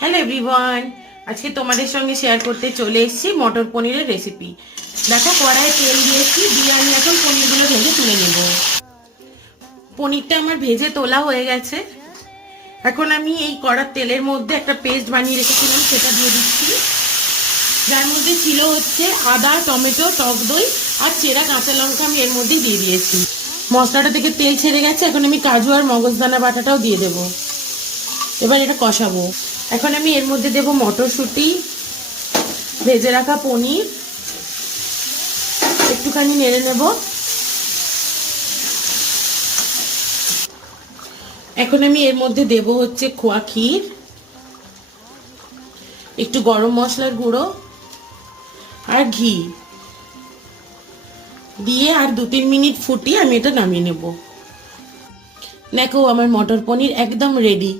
Hello everyone, আজকে তোমাদের সঙ্গে শেয়ার করতে চলে এসেছি মটর পনিরের রেসিপি। দেখো, কড়াইয়ে তেল দিয়েছি, দিয়ে আমি এখন পনিরগুলো ভেজে তুলে নেব। পনিরটা আমার ভেজে তোলা হয়ে গেছে। এখন আমি এই কড়ার তেলের মধ্যে একটা পেস্ট বানিয়ে রেখেছিলাম, সেটা দিয়ে দিচ্ছি। যার মধ্যে ছিল হচ্ছে আদা, টমেটো, টক দই আর চেরা কাঁচা লঙ্কা আমি এর মধ্যে দিয়ে দিয়েছি। মশলাটা থেকে তেল ছেড়ে গেছে, এখন আমি কাজু আর মগজদানা বাটাটাও দিয়ে দেবো। এবার এটা কষাবো। এখন আমি এর মধ্যে দেব মটরশুঁটি, ভেজে রাখা পনির, একটুখানি নেড়ে নেব। এখন আমি এর মধ্যে দেব হচ্ছে খোয়া ক্ষীর, একটু গরম মশলার গুঁড়ো আর ঘি দিয়ে আর 2-3 মিনিট ফুটিয়ে আমি এটা নামিয়ে নেব। দেখো, আমার মটর পনির একদম রেডি।